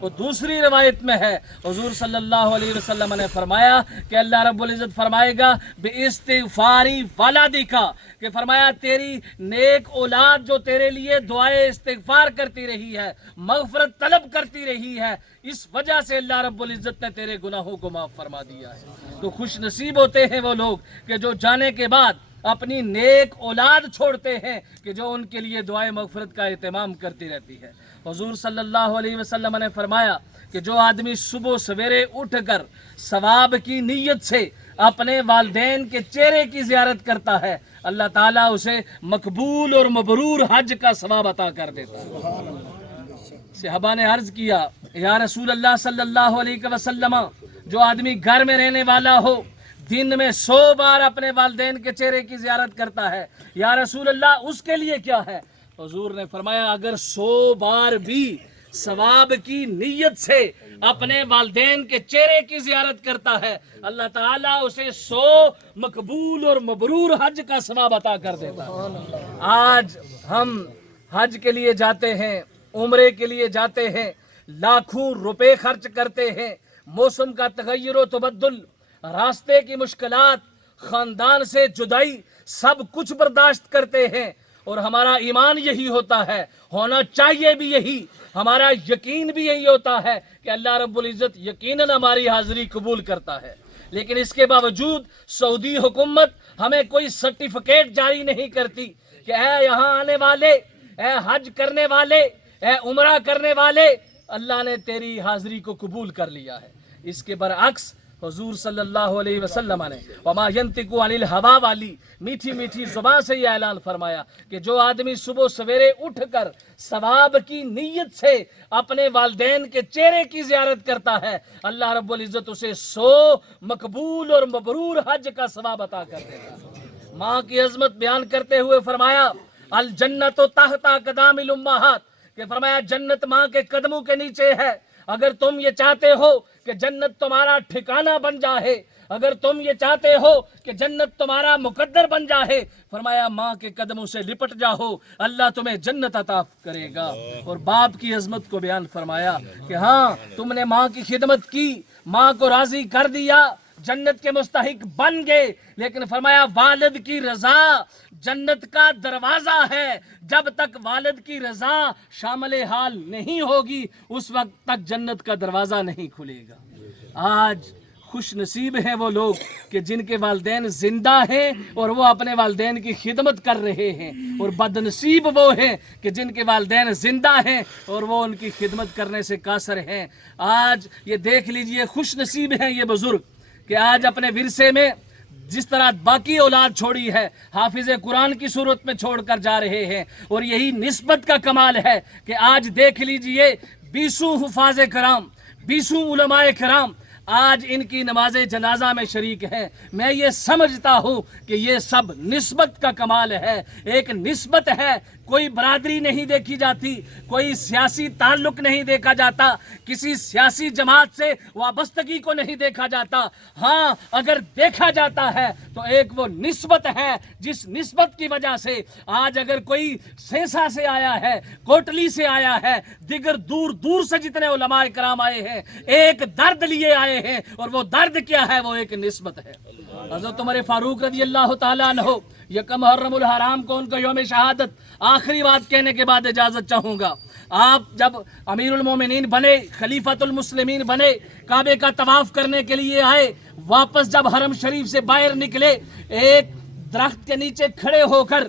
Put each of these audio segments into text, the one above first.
وہ دوسری روایت میں ہے حضور صلی اللہ علیہ وسلم نے فرمایا کہ اللہ رب العزت فرمائے گا باستغفاری ولدکا، کہ فرمایا تیری نیک اولاد جو تیرے لیے دعائے استغفار کرتی رہی ہے، مغفرت طلب کرتی رہی ہے، اس وجہ سے اللہ رب العزت نے تیرے گناہوں کو معاف فرما دیا ہے۔ تو خوش نصیب ہوتے ہیں وہ لوگ کہ جو جانے کے بعد اپنی نیک اولاد چھوڑتے ہیں کہ جو ان کے لیے دعائے مغفرت کا اہتمام کرتی رہتی ہے۔ حضور صلی اللہ علیہ وسلم نے فرمایا کہ جو آدمی صبح سویرے اٹھ کر ثواب کی نیت سے اپنے والدین کے چہرے کی زیارت کرتا ہے، اللہ تعالیٰ اسے مقبول اور مبرور حج کا ثواب عطا کر دیتا ہے۔ صحابہ نے عرض کیا یا رسول اللہ صلی اللہ علیہ وسلم، جو آدمی گھر میں رہنے والا ہو دن میں 100 بار اپنے والدین کے چہرے کی زیارت کرتا ہے، یا رسول اللہ اس کے لیے کیا ہے؟ حضور نے فرمایا اگر 100 بار بھی ثواب کی نیت سے اپنے والدین کے چہرے کی زیارت کرتا ہے، اللہ تعالیٰ اسے 100 مقبول اور مبرور حج کا ثواب عطا کر دیتا ہے۔ آج ہم حج کے لیے جاتے ہیں، عمرے کے لیے جاتے ہیں، لاکھوں روپے خرچ کرتے ہیں، موسم کا تغیر و تبدل، راستے کی مشکلات، خاندان سے جدائی، سب کچھ برداشت کرتے ہیں، اور ہمارا ایمان یہی ہوتا ہے، ہونا چاہیے بھی یہی، ہمارا یقین بھی یہی ہوتا ہے کہ اللہ رب العزت یقیناً ہماری حاضری قبول کرتا ہے، لیکن اس کے باوجود سعودی حکومت ہمیں کوئی سرٹیفکیٹ جاری نہیں کرتی کہ اے یہاں آنے والے، اے حج کرنے والے، اے عمرہ کرنے والے، اللہ نے تیری حاضری کو قبول کر لیا ہے۔ اس کے برعکس حضور صلی اللہ علیہ وسلم نے وما ینطق عن الہوا والی میٹھی میٹھی زبان سے یہ اعلان فرمایا کہ جو آدمی صبح سویرے اٹھ کر ثواب کی نیت سے اپنے والدین کے چہرے کی زیارت کرتا ہے، اللہ رب العزت اسے 100 مقبول اور مبرور حج کا ثواب عطا کر دیتا ہے۔ ماں کی عظمت بیان کرتے ہوئے فرمایا الجنت تحت اقدام الامہات، کہ فرمایا جنت ماں کے قدموں کے نیچے ہے۔ اگر تم یہ چاہتے ہو کہ جنت تمہارا ٹھکانہ بن جائے، اگر تم یہ چاہتے ہو کہ جنت تمہارا مقدر بن جائے، فرمایا ماں کے قدموں سے لپٹ جاؤ، اللہ تمہیں جنت عطا کرے گا۔ اور باپ کی عظمت کو بیان فرمایا کہ ہاں تم نے ماں کی خدمت کی، ماں کو راضی کر دیا، جنت کے مستحق بن گئے، لیکن فرمایا والد کی رضا جنت کا دروازہ ہے، جب تک والد کی رضا شامل حال نہیں ہوگی اس وقت تک جنت کا دروازہ نہیں کھلے گا۔ آج خوش نصیب ہیں وہ لوگ کہ جن کے والدین زندہ ہیں اور وہ اپنے والدین کی خدمت کر رہے ہیں، اور بد نصیب وہ ہیں کہ جن کے والدین زندہ ہیں اور وہ ان کی خدمت کرنے سے قاصر ہیں۔ آج یہ دیکھ لیجئے خوش نصیب ہیں یہ بزرگ کہ آج اپنے ورثے میں جس طرح باقی اولاد چھوڑی ہے حافظ قرآن کی صورت میں چھوڑ کر جا رہے ہیں، اور یہی نسبت کا کمال ہے کہ آج دیکھ لیجئے 20 حفاظ کرام، 20 علماء کرام آج ان کی نماز جنازہ میں شریک ہیں۔ میں یہ سمجھتا ہوں کہ یہ سب نسبت کا کمال ہے، ایک نسبت ہے، کوئی برادری نہیں دیکھی جاتی، کوئی سیاسی تعلق نہیں دیکھا جاتا، کسی سیاسی جماعت سے وابستگی کو نہیں دیکھا جاتا۔ ہاں اگر دیکھا جاتا ہے تو ایک وہ نسبت ہے جس نسبت کی وجہ سے آج اگر کوئی سینسا سے آیا ہے، کوٹلی سے آیا ہے، دیگر دور دور سے جتنے علماء کرام آئے ہیں ایک درد لیے آئے ہیں، اور وہ درد کیا ہے؟ وہ ایک نسبت ہے۔ حضرت عمر فاروق رضی اللہ تعالیٰ عنہ، یکم محرم الحرام کو ان کا یوم شہادت، آخری بات کہنے کے بعد اجازت چاہوں گا، آپ جب امیر المومنین بنے، خلیفۃ المسلمین بنے، کعبے کا طواف کرنے کے لیے آئے، واپس جب حرم شریف سے باہر نکلے، ایک درخت کے نیچے کھڑے ہو کر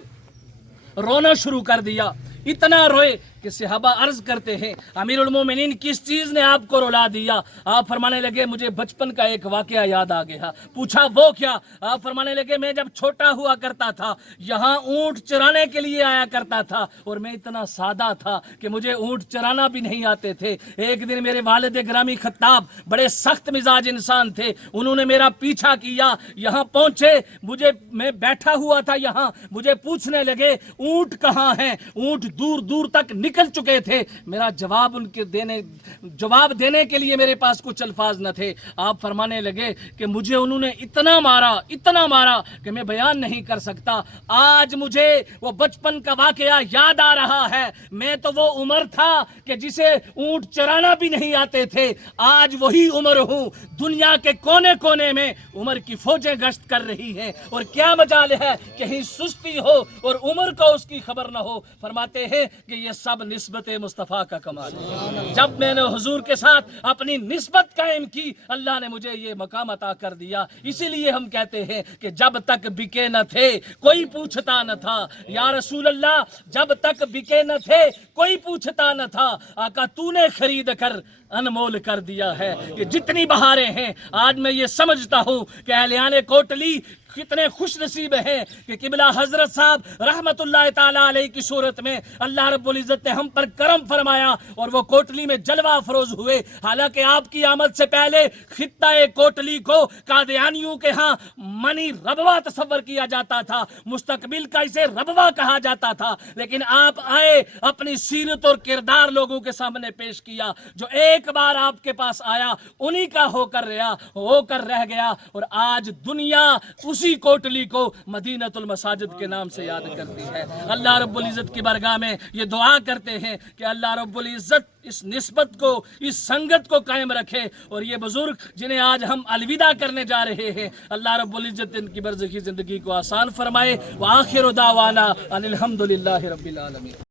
رونا شروع کر دیا، اتنا روئے کہ صحابہ عرض کرتے ہیں امیر المومنین کس چیز نے آپ کو رلا دیا؟ آپ فرمانے لگے مجھے بچپن کا ایک واقعہ یاد آ گیا۔ پوچھا وہ کیا؟ آپ فرمانے لگے میں جب چھوٹا ہوا کرتا تھا یہاں اونٹ چرانے کے لیے آیا کرتا تھا، اور میں اتنا سادہ تھا کہ مجھے اونٹ چرانا بھی نہیں آتے تھے۔ ایک دن میرے والد گرامی خطاب بڑے سخت مزاج انسان تھے، انہوں نے میرا پیچھا کیا، یہاں پہنچے، میں بیٹھا ہوا تھا یہاں، مجھے پوچھنے لگے اونٹ کہاں ہیں؟ اونٹ دور دور تک نکل چکے تھے، میرا جواب دینے کے لیے میرے پاس کچھ الفاظ نہ تھے۔ آپ فرمانے لگے کہ مجھے انہوں نے اتنا مارا کہ میں بیان نہیں کر سکتا۔ آج مجھے وہ بچپن کا واقعہ یاد آ رہا ہے۔ میں تو وہ عمر تھا کہ جسے اونٹ چرانا بھی نہیں آتے تھے، آج وہی عمر ہوں۔ دنیا کے کونے کونے میں عمر کی فوجیں گشت کر رہی ہیں، اور کیا مجال ہے کہیں سستی ہو اور عمر کو اس کی خبر نہ ہو۔ فرماتے ہیں کہ یہ سب نسبت مصطفیٰ کا کمال ہے۔ جب میں نے حضور کے ساتھ اپنی نسبت قائم کی، اللہ نے مجھے یہ مقام عطا کر دیا۔ اسی لیے ہم کہتے ہیں کہ جب تک بکے نہ تھے کوئی پوچھتا نہ تھا۔ یا رسول اللہ، جب تک بکے نہ تھے کوئی پوچھتا نہ تھا، آقا تو نے خرید کر انمول کر دیا ہے۔ کہ جتنی بہاریں ہیں، آج میں یہ سمجھتا ہوں کہ اہلیان کوٹلی کتنے خوش نصیب ہیں کہ قبلہ حضرت صاحب رحمت اللہ تعالیٰ علیہ کی صورت میں اللہ رب العزت نے ہم پر کرم فرمایا اور وہ کوٹلی میں جلوہ افروز ہوئے۔ حالانکہ آپ کی آمد سے پہلے خطہ کوٹلی کو قادیانیوں کے ہاں منی ربوہ تصور کیا جاتا تھا، مستقبل کا اسے ربوہ کہا جاتا تھا، لیکن آپ آئے، اپنی سیرت اور کردار لوگوں کے سامنے پیش کیا۔ جو ایک بار آپ کے پاس آیا انہی کا ہو کر رہ گیا، اور آج دنیا اسی کوٹلی کو مدینۃ المساجد کے نام سے یاد کرتی ہے۔ اللہ رب العزت کی بارگاہ میں یہ دعا کرتے ہیں کہ اللہ رب العزت اس نسبت کو، اس سنگت کو قائم رکھے، اور یہ بزرگ جنہیں آج ہم الوداع کرنے جا رہے ہیں، اللہ رب العزت ان کی برزخی زندگی کو آسان فرمائے۔ وآخر دعوانا ان الحمدللہ رب العالمین۔